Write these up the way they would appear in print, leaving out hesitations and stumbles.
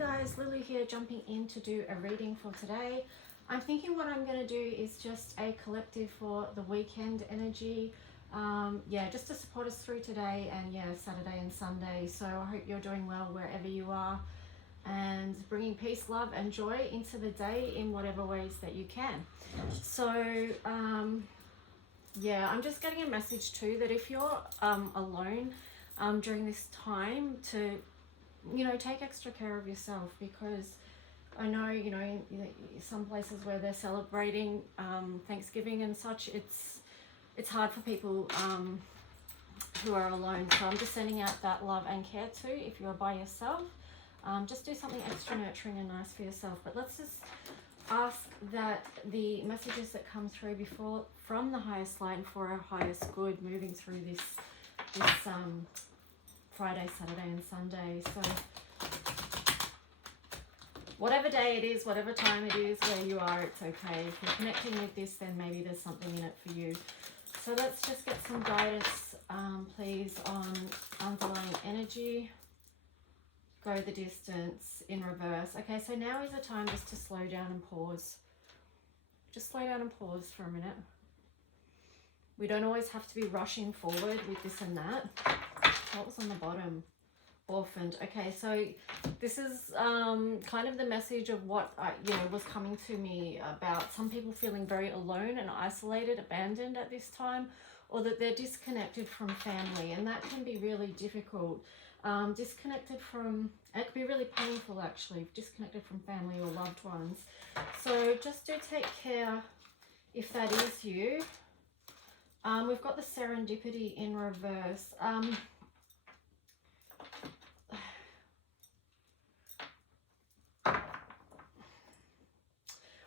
guys, Lulu here, jumping in to do a reading for today. I'm thinking what I'm going to do is just a collective for the weekend energy. Yeah, just to support us through today and yeah, Saturday and Sunday. So I hope you're doing well wherever you are and bringing peace, love and joy into the day in whatever ways that you can. So yeah, I'm just getting a message too that if you're alone during this time to take extra care of yourself, because I know, in some places where they're celebrating Thanksgiving and such, it's hard for people who are alone. So I'm just sending out that love and care too. If you're by yourself, just do something extra nurturing and nice for yourself. But let's just ask that the messages that come through before from the highest light and for our highest good moving through this Friday, Saturday and Sunday. So whatever day it is, whatever time it is where you are, it's okay. If you're connecting with this, then maybe there's something in it for you. So let's just get some guidance, please, on underlying energy. Go the distance in reverse. Okay, so now is the time just to slow down and pause. Just slow down and pause for a minute. We don't always have to be rushing forward with this and that. What was on the bottom? Orphaned. Okay, so this is kind of the message of what was coming to me about some people feeling very alone and isolated, abandoned at this time, or that they're disconnected from family, and that can be really difficult. Disconnected from, it could be really painful actually, disconnected from family or loved ones. So just do take care if that is you. We've got the serendipity in reverse.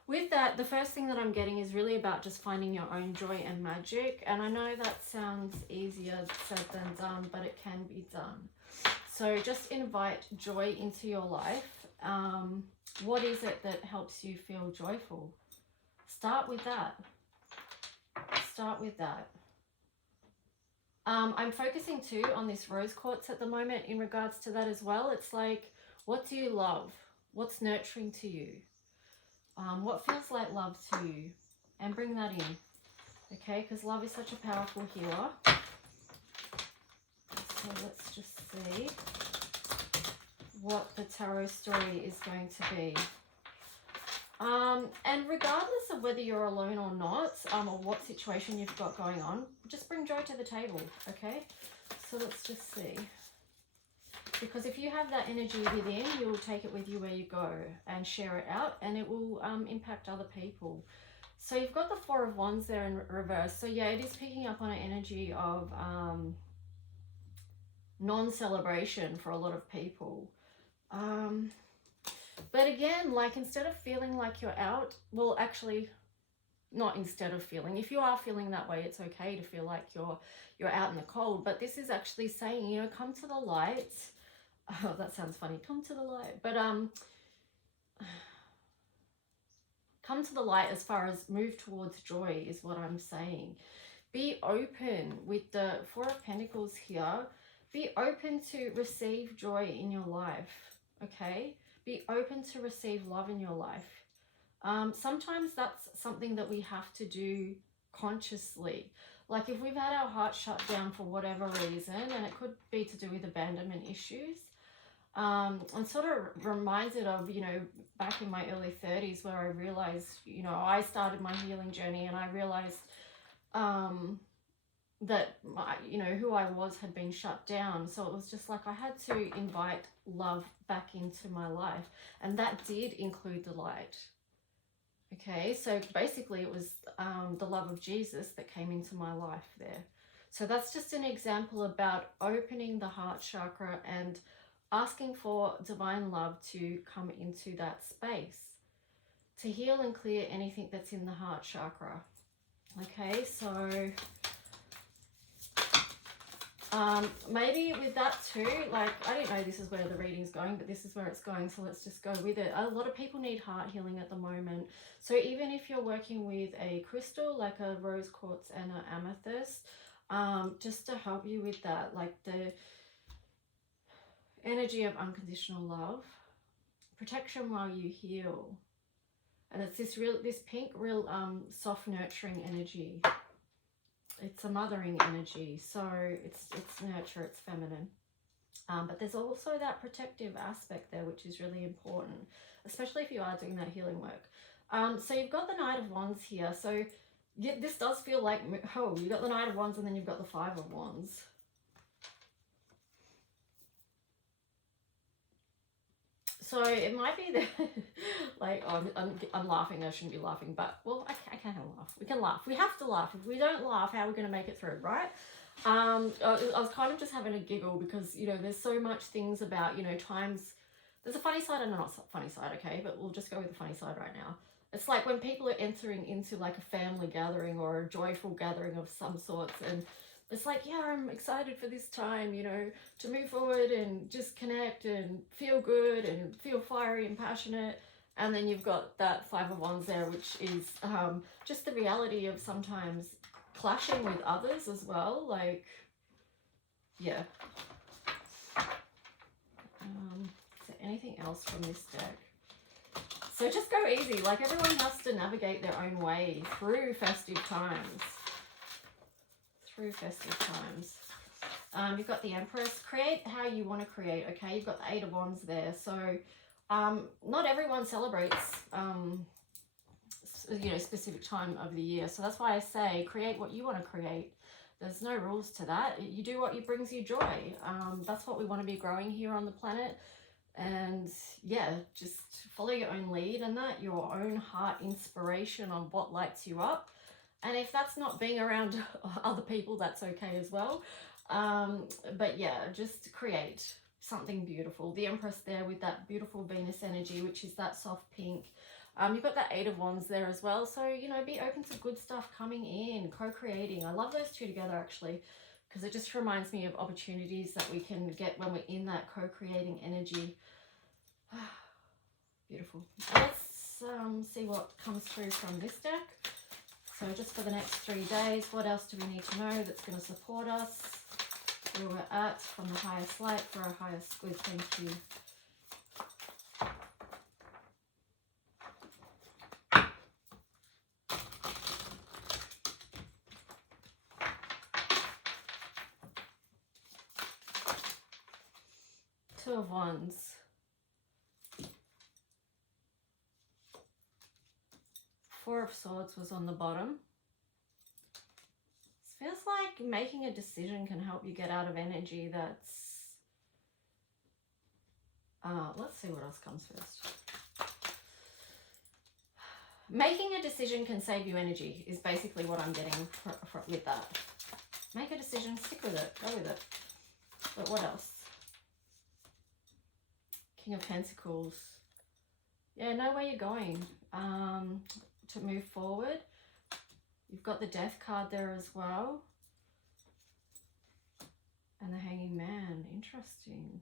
With that, the first thing that I'm getting is really about just finding your own joy and magic. And I know that sounds easier said than done, but it can be done. So just invite joy into your life. What is it that helps you feel joyful? Start with that. Start with that. I'm focusing too on this rose quartz at the moment in regards to that as well. It's like, what do you love? What's nurturing to you? What feels like love to you? And bring that in, okay? Because love is such a powerful healer. So let's just see what the tarot story is going to be. And regardless of whether you're alone or not, or what situation you've got going on, just bring joy to the table, okay? So let's just see. Because if you have that energy within, you will take it with you where you go and share it out, and it will impact other people. So you've got the Four of Wands there in reverse. So yeah, it is picking up on an energy of non-celebration for a lot of people. But again, like, instead of feeling like you're out, well, actually, not instead of feeling. If you are feeling that way, it's okay to feel like you're out in the cold. But this is actually saying, come to the light. Oh, that sounds funny. Come to the light. But come to the light as far as move towards joy is what I'm saying. Be open with the Four of Pentacles here. Be open to receive joy in your life, okay? Be open to receive love in your life. Sometimes that's something that we have to do consciously. Like if we've had our heart shut down for whatever reason, and it could be to do with abandonment issues, and sort of reminded of, back in my early 30s where I realized, I started my healing journey and I realized that who I was had been shut down. So it was just like I had to invite love back into my life, and that did include the light. Okay, so basically it was the love of Jesus that came into my life there. So that's just an example about opening the heart chakra and asking for divine love to come into that space to heal and clear anything that's in the heart chakra. Okay, so maybe with that too, like, I don't know this is where the reading's going, but this is where it's going, so let's just go with it. A lot of people need heart healing at the moment. So even if you're working with a crystal like a rose quartz and an amethyst, just to help you with that, like the energy of unconditional love, protection while you heal. And it's this pink, real soft, nurturing energy. It's a mothering energy, so it's nurture, it's feminine. But there's also that protective aspect there, which is really important, especially if you are doing that healing work. So you've got the Knight of Wands here. So yeah, this does feel like, oh, you've got the Knight of Wands and then you've got the Five of Wands. So it might be that, like, oh, I'm laughing. I shouldn't be laughing, but, well, I can laugh. We can laugh. We have to laugh. If we don't laugh, how are we going to make it through, right? I was kind of just having a giggle because, you know, there's so much things about, you know, times. There's a funny side and a not funny side, okay? But we'll just go with the funny side right now. It's like when people are entering into, like, a family gathering or a joyful gathering of some sorts, and it's like, yeah, I'm excited for this time, you know, to move forward and just connect and feel good and feel fiery and passionate. And then you've got that Five of Wands there, which is just the reality of sometimes clashing with others as well. Like, yeah. Is there anything else from this deck? So just go easy. Like, everyone has to navigate their own way through festive times. You've got the Empress. Create how you want to create, okay? You've got the Eight of Wands there. So not everyone celebrates you know, specific time of the year. So that's why I say create what you want to create. There's no rules to that. You do what brings you joy. That's what we want to be growing here on the planet. And yeah, just follow your own lead and that, your own heart inspiration on what lights you up. And if that's not being around other people, that's okay as well. But yeah, just create something beautiful. The Empress there with that beautiful Venus energy, which is that soft pink. You've got that Eight of Wands there as well. So, you know, be open to good stuff coming in, co-creating. I love those two together, actually, because it just reminds me of opportunities that we can get when we're in that co-creating energy. Beautiful. Let's see what comes through from this deck. So just for the next 3 days, what else do we need to know that's going to support us? Where we're at from the highest light for our highest good. Thank you. Two of Wands. Four of Swords was on the bottom. It feels like making a decision can help you get out of energy that's... let's see what else comes first. Making a decision can save you energy is basically what I'm getting with that. Make a decision, stick with it, go with it. But what else? King of Pentacles. Yeah, know where you're going to move forward. You've got the Death card there as well. And the Hanging Man. Interesting.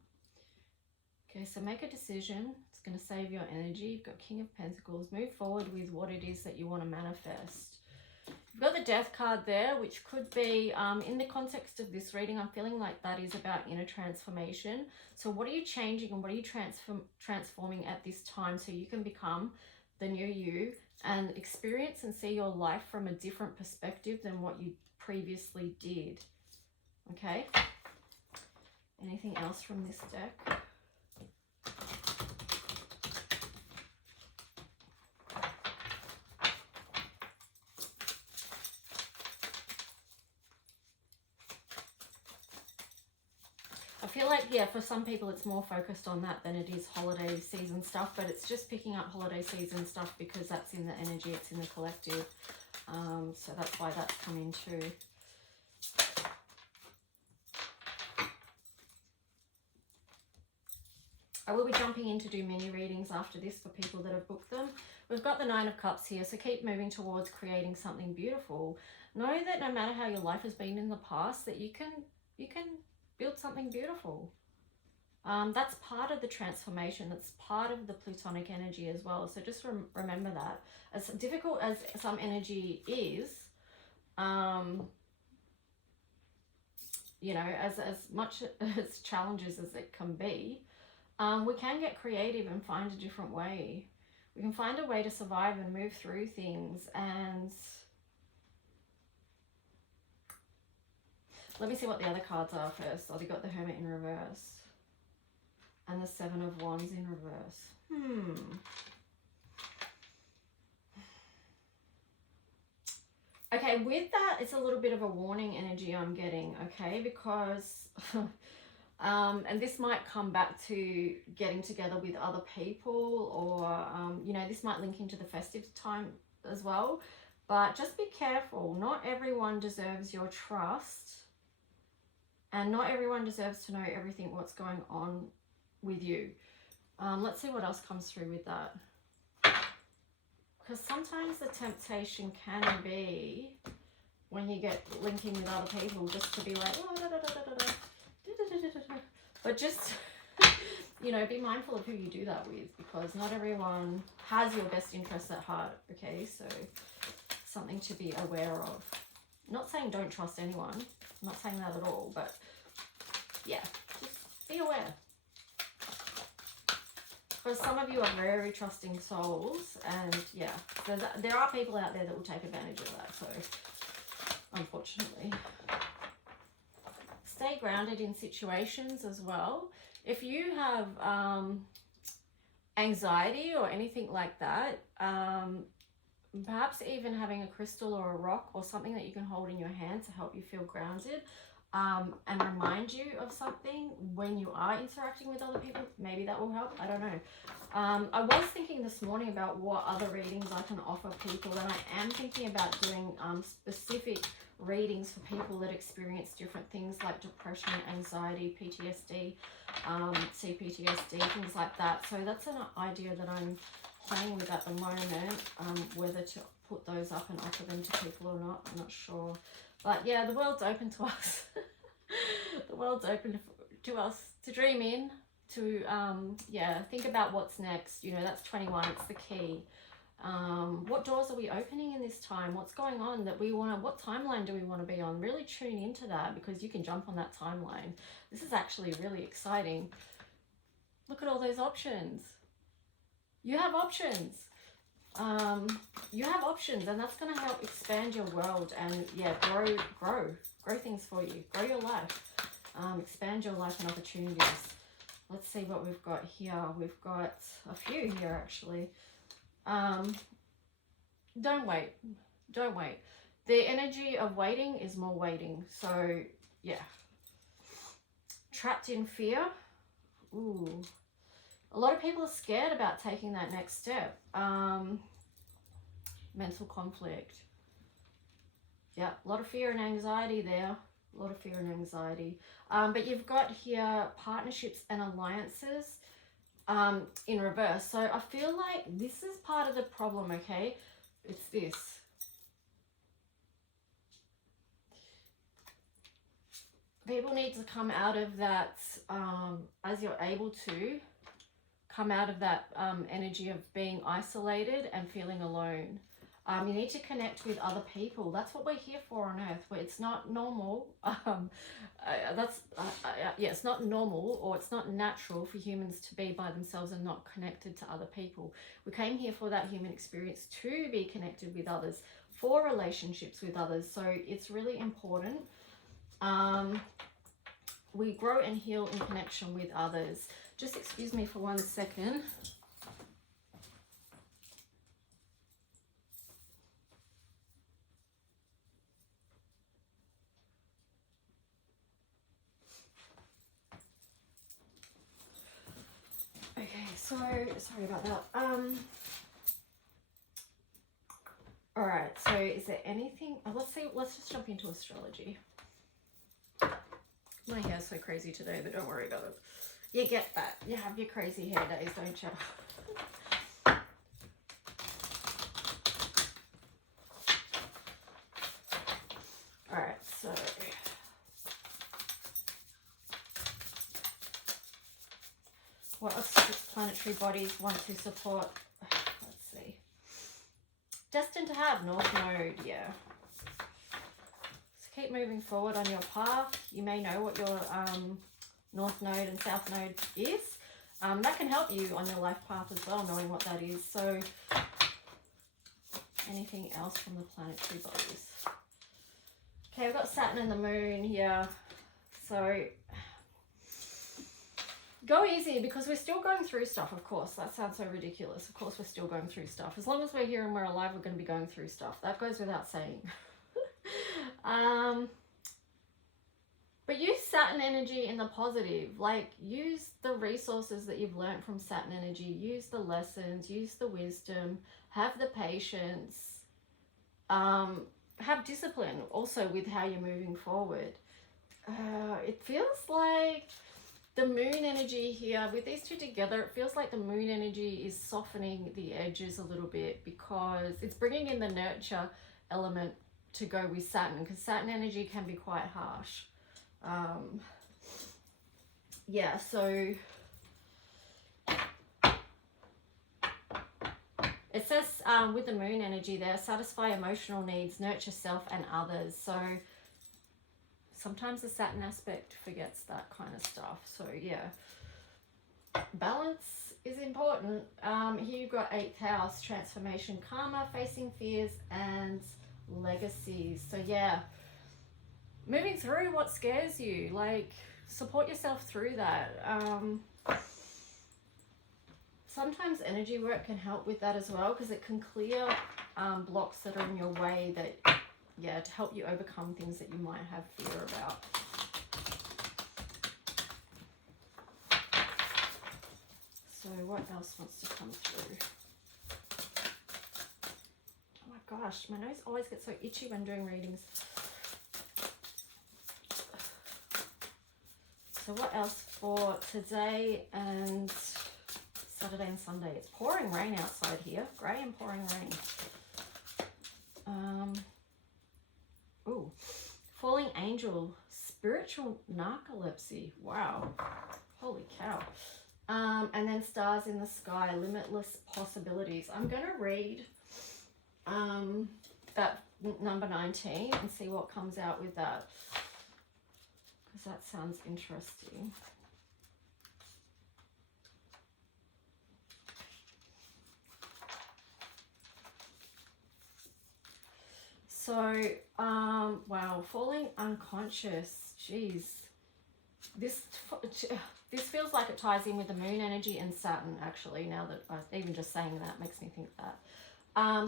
Okay, so make a decision. It's going to save your energy. You've got King of Pentacles. Move forward with what it is that you want to manifest. You've got the Death card there, which could be, in the context of this reading, I'm feeling like that is about inner transformation. So what are you changing and what are you transforming at this time so you can become the new you and experience and see your life from a different perspective than what you previously did? Okay? Anything else from this deck? I feel like, yeah, for some people it's more focused on that than it is holiday season stuff, but it's just picking up holiday season stuff because that's in the energy, it's in the collective. So that's why that's coming too. I will be jumping in to do mini readings after this for people that have booked them. We've got the Nine of Cups here, so keep moving towards creating something beautiful. Know that no matter how your life has been in the past, that you can build something beautiful. That's part of the transformation. That's part of the Plutonic energy as well. So just remember that. As difficult as some energy is, you know, as much as challenges as it can be, we can get creative and find a different way. We can find a way to survive and move through things. And let me see what the other cards are first. Oh, we got the Hermit in reverse and the Seven of Wands in reverse. Okay, with that, it's a little bit of a warning energy I'm getting, okay? Because, and this might come back to getting together with other people, or, you know, this might link into the festive time as well. But just be careful. Not everyone deserves your trust. And not everyone deserves to know everything what's going on with you. Let's see what else comes through with that. Because sometimes the temptation can be, when you get linking with other people, just to be like, oh, da, da, da, da, da, da, da, da, da. But just, you know, be mindful of who you do that with, because not everyone has your best interests at heart, okay? So something to be aware of. I'm not saying don't trust anyone. I'm not saying that at all, but yeah, just be aware. Because some of you are very trusting souls, and yeah, there are people out there that will take advantage of that, so unfortunately. Stay grounded in situations as well. If you have anxiety or anything like that, perhaps even having a crystal or a rock or something that you can hold in your hand to help you feel grounded, and remind you of something when you are interacting with other people, maybe that will help. I don't know. I was thinking this morning about what other readings I can offer people, and I am thinking about doing specific readings for people that experience different things like depression, anxiety, PTSD, CPTSD, things like that. So that's an idea that I'm playing with at the moment, whether to put those up and offer them to people or not, I'm not sure. But yeah, the world's open to us. The world's open to us to dream in, to yeah, think about what's next. You know, that's 21, it's the key. What doors are we opening in this time? What's going on that we want to, what timeline do we want to be on? Really tune into that, because you can jump on that timeline. This is actually really exciting. Look at all those options. You have options. You have options, and that's going to help expand your world and yeah, grow things for you, grow your life, expand your life and opportunities. Let's see what we've got here. We've got a few here actually. Don't wait. The energy of waiting is more waiting. So yeah, trapped in fear. Ooh, a lot of people are scared about taking that next step. Mental conflict. Yeah, a lot of fear and anxiety there. A lot of fear and anxiety. But you've got here partnerships and alliances in reverse. So I feel like this is part of the problem, okay? It's this. People need to come out of that, as you're able to, come out of that energy of being isolated and feeling alone. You need to connect with other people. That's what we're here for on earth. Where it's not normal. Yeah, it's not normal, or it's not natural for humans to be by themselves and not connected to other people. We came here for that human experience, to be connected with others, for relationships with others. So it's really important. We grow and heal in connection with others. Just excuse me for 1 second. Okay, so sorry about that. All right, so is there anything? Let's just jump into astrology. My hair's so crazy today, but don't worry about it. You get that. You have your crazy hair days, don't you? All right, so what planetary bodies want to support? Let's see. Destined to have North Node, yeah. So keep moving forward on your path. You may know what your North Node and South Node is. That can help you on your life path as well, knowing what that is. So anything else from the planetary bodies? Okay, we've got Saturn and the Moon here. So go easy, because we're still going through stuff, of course. That sounds so ridiculous. Of course we're still going through stuff. As long as we're here and we're alive, we're going to be going through stuff. That goes without saying. But use Saturn energy in the positive. Like, use the resources that you've learned from Saturn energy. Use the lessons. Use the wisdom. Have the patience. Have discipline also with how you're moving forward. It feels like the moon energy here, with these two together, it feels like the moon energy is softening the edges a little bit, because it's bringing in the nurture element to go with Saturn, because Saturn energy can be quite harsh. Yeah, so it says with the moon energy there, satisfy emotional needs, nurture self and others. So sometimes the Saturn aspect forgets that kind of stuff. So yeah, balance is important. Here you've got 8th house, transformation, karma, facing fears and legacies. So yeah, moving through what scares you, like support yourself through that. Sometimes energy work can help with that as well, because it can clear blocks that are in your way, that yeah, to help you overcome things that you might have fear about. So what else wants to come through? Oh my gosh, my nose always gets so itchy when doing readings. So what else for today and Saturday and Sunday? It's pouring rain outside here. Grey and pouring rain. Ooh, falling angel, spiritual narcolepsy. Wow, holy cow. And then stars in the sky, limitless possibilities. I'm going to read that number 19 and see what comes out with that, because that sounds interesting. So, wow, falling unconscious. Jeez, this feels like it ties in with the moon energy and Saturn, actually, now that even just saying that makes me think that.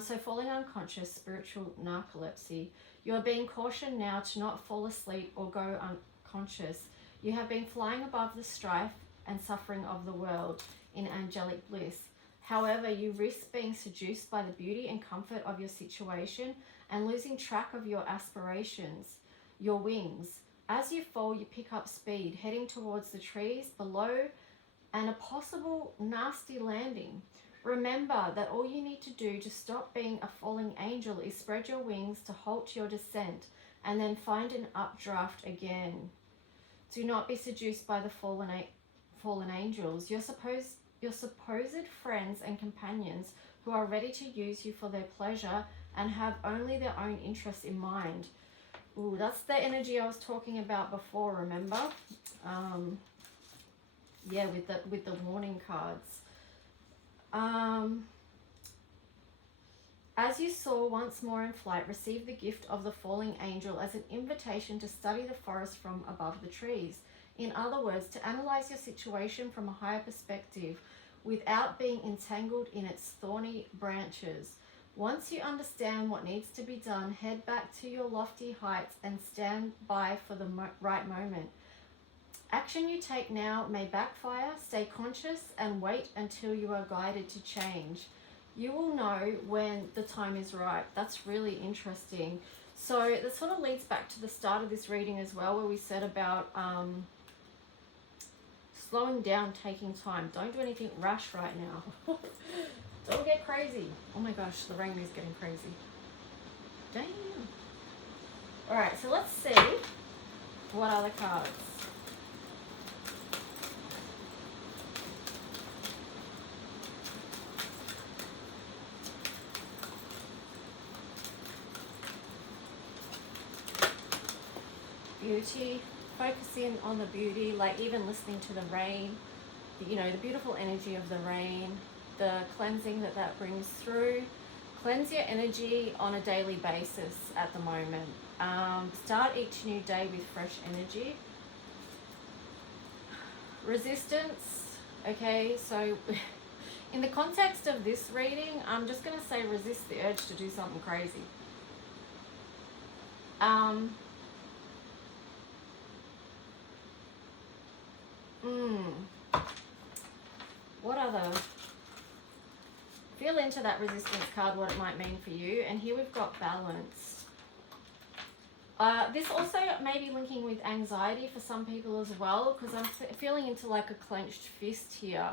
So falling unconscious, spiritual narcolepsy. You are being cautioned now to not fall asleep or go unconscious. You have been flying above the strife and suffering of the world in angelic bliss. However, you risk being seduced by the beauty and comfort of your situation and losing track of your aspirations, your wings. As you fall, you pick up speed, heading towards the trees below and a possible nasty landing. Remember that all you need to do to stop being a falling angel is spread your wings to halt your descent and then find an updraft again. Do not be seduced by the fallen angels, your supposed friends and companions who are ready to use you for their pleasure and have only their own interests in mind. Ooh, that's the energy I was talking about before, remember? Yeah, with the warning cards. As you soar once more in flight, receive the gift of the falling angel as an invitation to study the forest from above the trees. In other words, to analyze your situation from a higher perspective without being entangled in its thorny branches. Once you understand what needs to be done, head back to your lofty heights and stand by for the right moment. Action you take now may backfire. Stay conscious and wait until you are guided to change. You will know when the time is right. That's really interesting. So that sort of leads back to the start of this reading as well, where we said about slowing down, taking time. Don't do anything rash right now. Don't get crazy. Oh my gosh, the rain is getting crazy. Damn. All right, so let's see what other cards. Beauty. Focus in on the beauty, like even listening to the rain, you know, the beautiful energy of the rain, the cleansing that that brings through. Cleanse your energy on a daily basis at the moment. Start each new day with fresh energy. Resistance, okay, so in the context of this reading, I'm just going to say resist the urge to do something crazy. What other? Feel into that resistance card, what it might mean for you. And here we've got balance. This also may be linking with anxiety for some people as well, because I'm feeling into like a clenched fist here.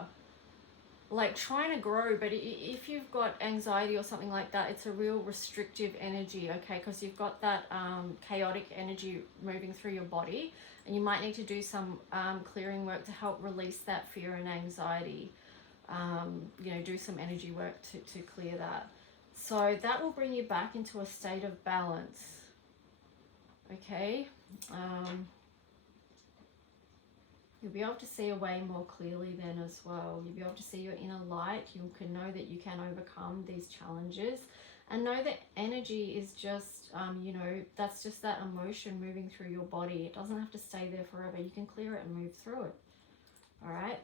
Like trying to grow, but if you've got anxiety or something like that, it's a real restrictive energy, okay? Because you've got that chaotic energy moving through your body, and you might need to do some clearing work to help release that fear and anxiety. You know, do some energy work to clear that. So that will bring you back into a state of balance, okay? You'll be able to see a way more clearly then as well. You'll be able to see your inner light. You can know that you can overcome these challenges, and know that energy is just, you know, that's just that emotion moving through your body. It doesn't have to stay there forever. You can clear it and move through it. All right.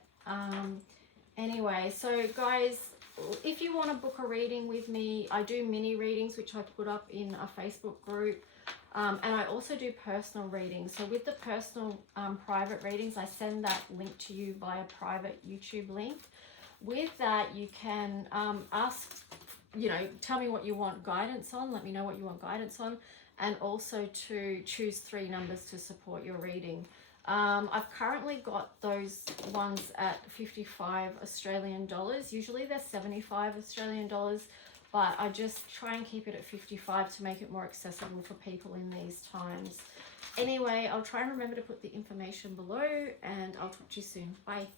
Anyway, so guys, if you want to book a reading with me, I do mini readings, which I put up in a Facebook group. And I also do personal readings. So with the personal private readings, I send that link to you via private YouTube link. With that, you can ask, you know, tell me what you want guidance on. Let me know what you want guidance on. And also to choose 3 numbers to support your reading. I've currently got those ones at 55 Australian dollars. Usually they're 75 Australian dollars. But I just try and keep it at 55 to make it more accessible for people in these times. Anyway, I'll try and remember to put the information below, and I'll talk to you soon. Bye.